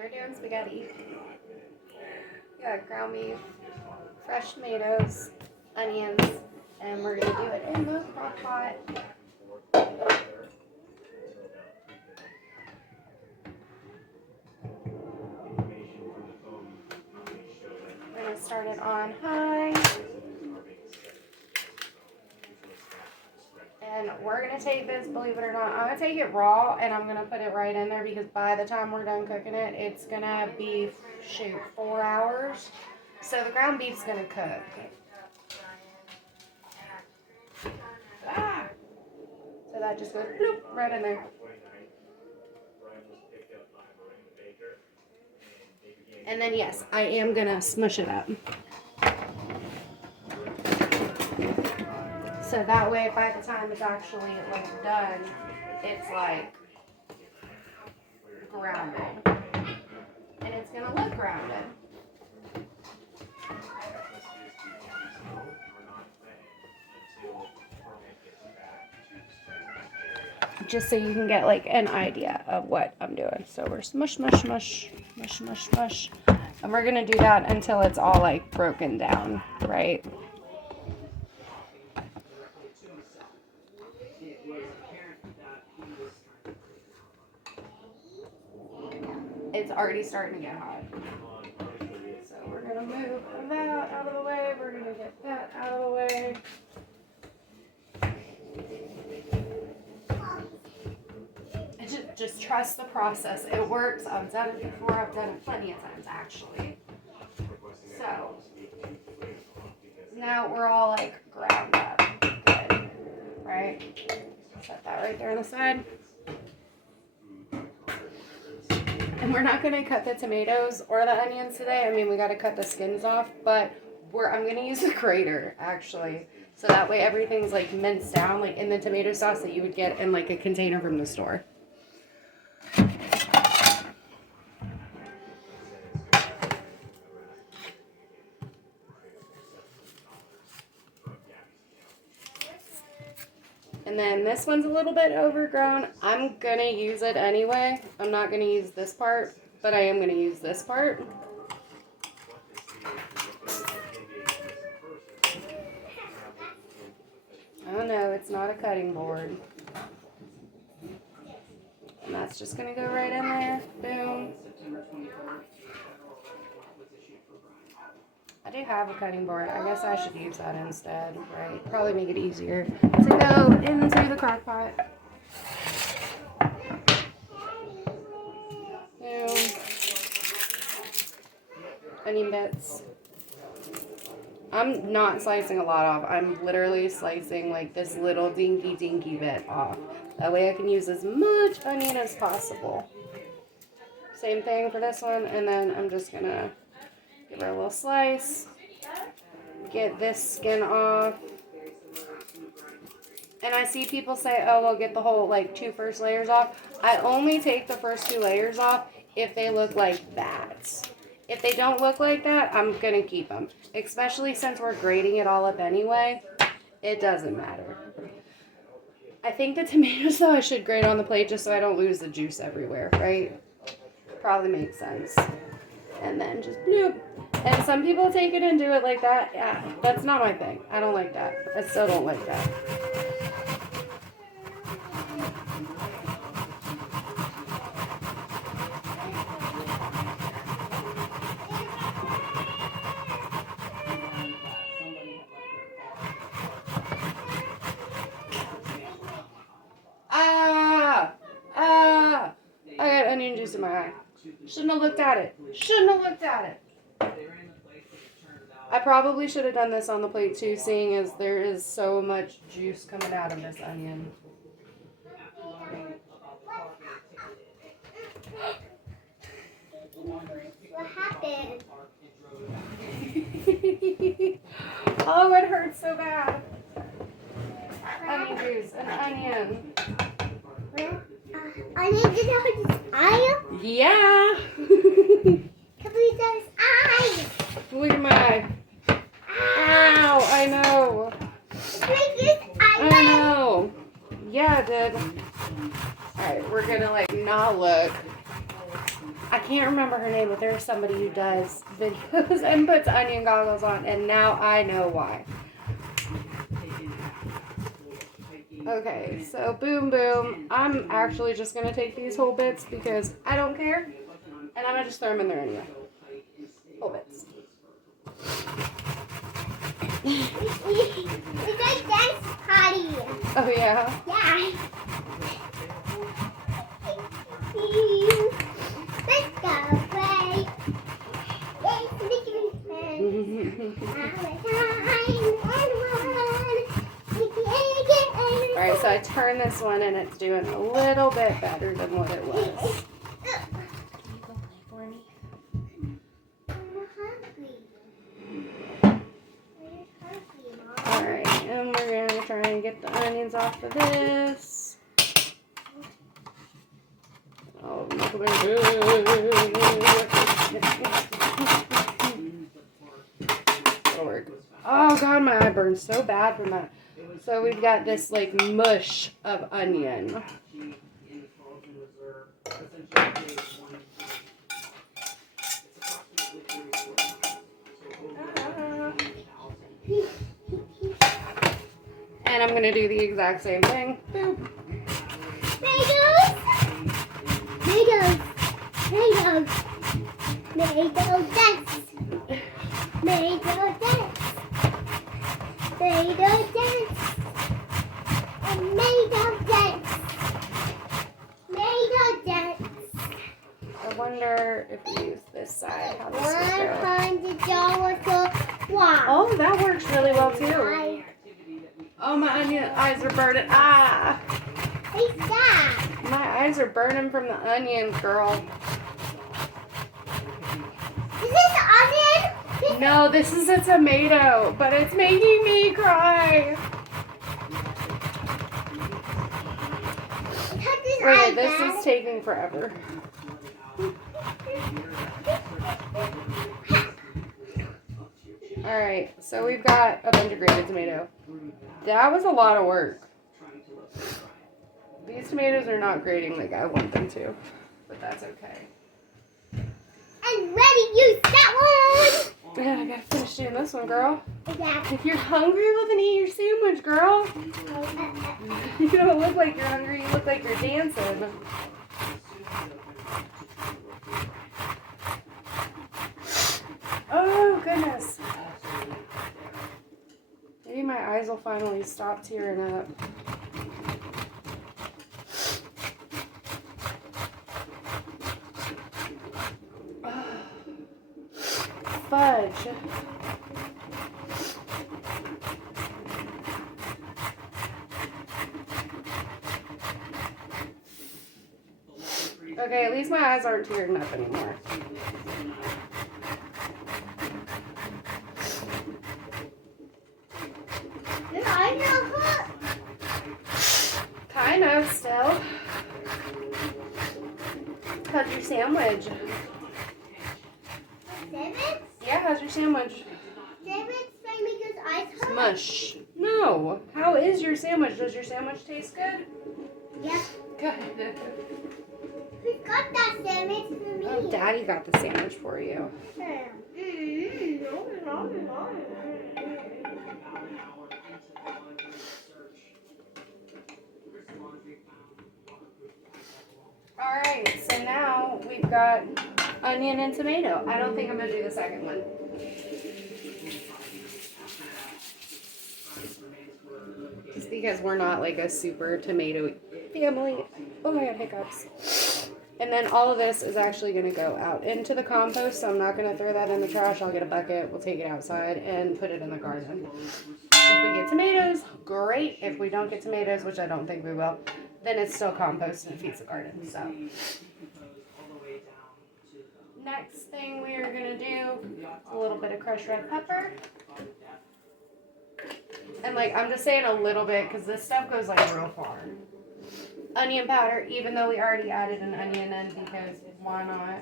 We're doing spaghetti. We got ground beef, fresh tomatoes, onions, and we're gonna do it in the crock pot. We're gonna start it on high. And we're gonna take this, believe it or not, I'm gonna take it raw and I'm gonna put it right in there because by the time we're done cooking it, it's gonna be, 4 hours. So the ground beef's gonna cook. So that just goes bloop, right in there. And then yes, I am gonna smush it up. So that way, by the time it's actually like done, it's like grounded, and it's gonna look grounded. Just so you can get like an idea of what I'm doing. So we're smush, mush, mush, mush, mush, mush, and we're gonna do that until it's all like broken down, right? It's already starting to get hot. So we're gonna move that out of the way. We're gonna get that out of the way. Just trust the process. It works. I've done it before. I've done it plenty of times actually. So now we're all like ground up. Good. Right? Set that right there on the side. And we're not going to cut the tomatoes or the onions today. I mean, we got to cut the skins off, but I'm going to use a grater actually. So that way everything's like minced down like in the tomato sauce that you would get in like a container from the store. And then this one's a little bit overgrown. I'm going to use it anyway. I'm not going to use this part, but I am going to use this part. Oh no, it's not a cutting board. And that's just going to go right in there. Boom. I do have a cutting board. I guess I should use that instead, right? Probably make it easier to go into the crock pot. Boom. Onion bits. I'm not slicing a lot off. I'm literally slicing like this little dinky bit off. That way I can use as much onion as possible. Same thing for this one, and then I'm just gonna give her a little slice. Get this skin off. And I see people say, oh, well, get the whole, like, 2 first layers off. I only take the first 2 layers off if they look like that. If they don't look like that, I'm going to keep them. Especially since we're grating it all up anyway. It doesn't matter. I think the tomatoes, though, I should grate on the plate just so I don't lose the juice everywhere, right? Probably makes sense. And then just bloop. And some people take it and do it like that. Yeah, that's not my thing. I don't like that. I still don't like that. I got onion juice in my eye. Shouldn't have looked at it. Shouldn't have looked at it. I probably should have done this on the plate too, seeing as there is so much juice coming out of this onion. What happened? Oh, it hurts so bad. Onion juice, an onion. Onion juice on his eye? Yeah. Can we do his eye? Look at my eye. Ow, I know. I know. Yeah, it did. Alright, we're gonna like not look. I can't remember her name, but there's somebody who does videos and puts onion goggles on, and now I know why. Okay, so boom, boom. I'm actually just going to take these whole bits because I don't care, and I'm going to just throw them in there anyway. Whole bits. We did dance party. Oh, yeah? Yeah. Let's go play. Alright, so I turn this one and it's doing a little bit better than what it was. Can you go play for me? Alright, and we're going to try and get the onions off of this. Oh, oh god, my eye burns so bad from that. So we've got this like mush of onion. And I'm gonna do the exact same thing. Boop. I wonder if we use this side, how this would go. Oh, that works really well too. Oh, my onion eyes are burning. Ah! My eyes are burning from the onion, girl. Is this onion? No, this is a tomato, but it's making me cry. Wait, this is taking forever. Alright, so we've got a bunch of grated tomato. That was a lot of work. These tomatoes are not grating like I want them to, but that's okay. I'm ready to use that one. Yeah, I gotta finish doing this one, girl. Exactly. If you're hungry, well then eat your sandwich, girl. You don't look like you're hungry, you look like you're dancing. Oh, goodness. Maybe my eyes will finally stop tearing up. Fudge. Okay, at least my eyes aren't tearing up anymore. Kind of, still. How's your sandwich? Yeah, how's your sandwich? Smush. No. How is your sandwich? Does your sandwich taste good? Yeah. Good. Who got that sandwich for me? Oh, Daddy got the sandwich for you. Alright, so now we've got onion and tomato. I don't think I'm going to do the second one. Just because we're not like a super tomato family. Oh, I got hiccups. And then all of this is actually going to go out into the compost, so I'm not going to throw that in the trash. I'll get a bucket, we'll take it outside, and put it in the garden. If we get tomatoes, great. If we don't get tomatoes, which I don't think we will, then it's still compost and feeds the garden. So next thing we are going to do, a little bit of crushed red pepper. And like, I'm just saying a little bit because this stuff goes like real far. Onion powder, even though we already added an onion in, because why not?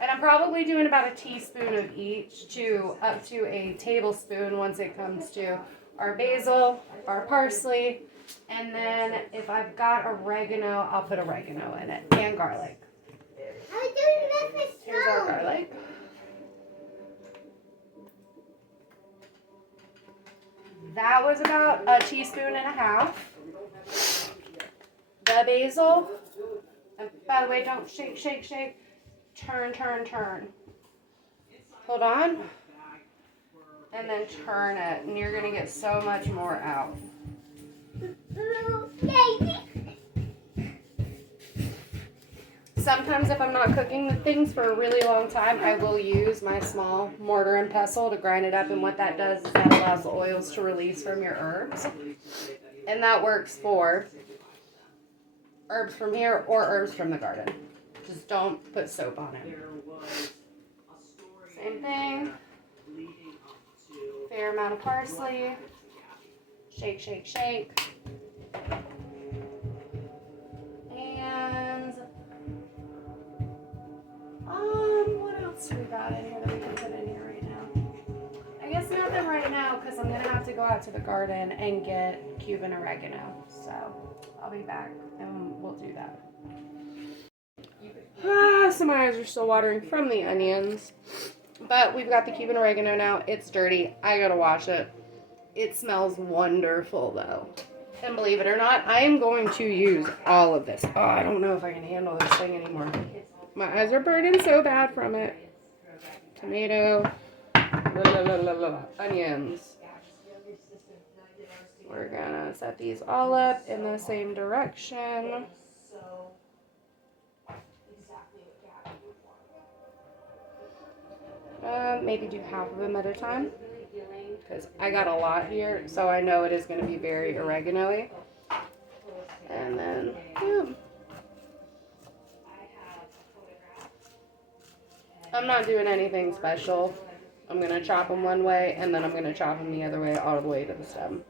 And I'm probably doing about a teaspoon of each to up to a tablespoon once it comes to our basil, our parsley, And then if I've got oregano, I'll put oregano in it and garlic. I'm doing this with Here's our garlic. That was about a teaspoon and a half. The basil. And by the way, don't shake, shake, shake. Turn, turn, turn. Hold on. And then turn it. And you're going to get so much more out. Sometimes if I'm not cooking the things for a really long time, I will use my small mortar and pestle to grind it up. And what that does is that allows the oils to release from your herbs. And that works for herbs from here or herbs from the garden. Just don't put soap on it. Same thing. Fair amount of parsley. Shake, shake, shake. And what else we got in here that we can put in here right now? I guess nothing right now because I'm gonna have to go out to the garden and get Cuban oregano. So I'll be back and we'll do that. So my eyes are still watering from the onions. But we've got the Cuban oregano now. It's dirty. I gotta wash it. It smells wonderful though. And believe it or not, I am going to use all of this. Oh, I don't know if I can handle this thing anymore. My eyes are burning so bad from it. Tomato. Onions. We're gonna set these all up in the same direction. Maybe do half of them at a time because I got a lot here, so I know it is going to be very oregano-y. And then, boom. I'm not doing anything special. I'm going to chop them one way, and then I'm going to chop them the other way, all the way to the stem.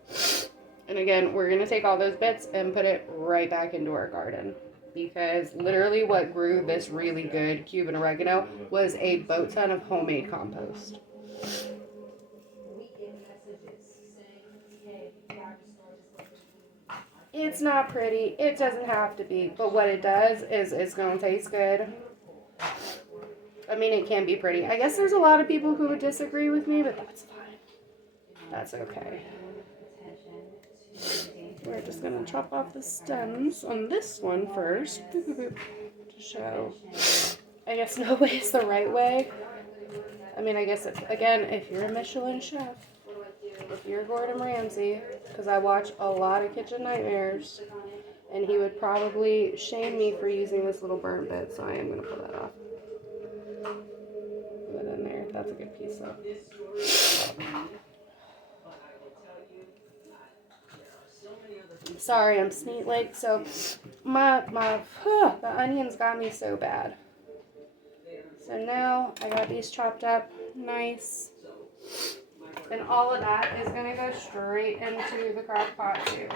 And again, we're going to take all those bits and put it right back into our garden. Because literally what grew this really good Cuban oregano was a boat ton of homemade compost. It's not pretty. It doesn't have to be. But what it does is it's going to taste good. I mean, it can be pretty. I guess there's a lot of people who would disagree with me, but that's fine. That's okay. We're just going to chop off the stems on this one first to show, I guess, no way is the right way. I mean, I guess, it's, again, if you're a Michelin chef, if you're Gordon Ramsay, because I watch a lot of Kitchen Nightmares, and he would probably shame me for using this little burnt bit, so I am going to pull that off. Put that in there. That's a good piece, though. Sorry, I'm like, so the onions got me so bad. So now I got these chopped up nice. And all of that is going to go straight into the crock pot too.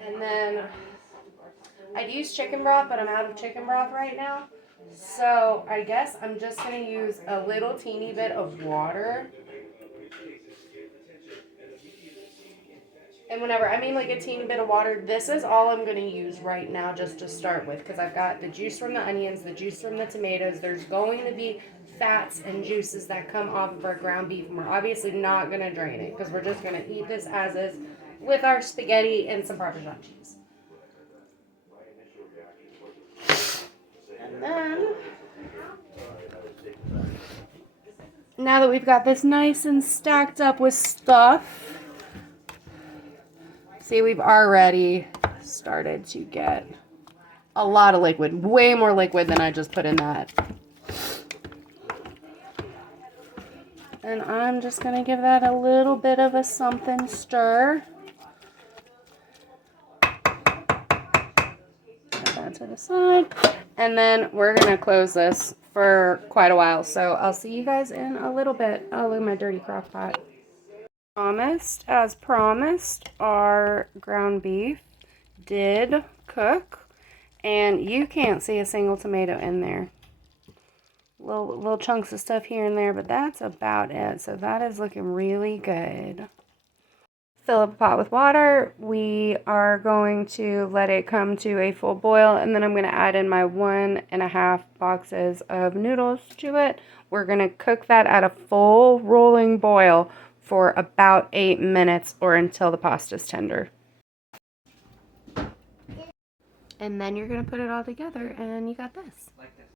And then I'd use chicken broth, but I'm out of chicken broth right now. So I guess I'm just going to use a little teeny bit of water. And whenever I mean like a teeny bit of water, this is all I'm going to use right now just to start with. Because I've got the juice from the onions, the juice from the tomatoes. There's going to be fats and juices that come off of our ground beef. And we're obviously not going to drain it. Because we're just going to eat this as is with our spaghetti and some Parmesan cheese. And then, now that we've got this nice and stacked up with stuff, see, we've already started to get a lot of liquid, way more liquid than I just put in that. And I'm just going to give that a little bit of a something stir. Put that to the side. And then we're going to close this for quite a while. So I'll see you guys in a little bit. Oh, look at my dirty crock pot. As promised, our ground beef did cook, and you can't see a single tomato in there. little chunks of stuff here and there, but that's about it. So that is looking really good. Fill up a pot with water. We are going to let it come to a full boil, and then I'm going to add in my 1.5 boxes of noodles to it. We're going to cook that at a full rolling boil for about 8 minutes or until the pasta's tender. And then you're going to put it all together and you got this.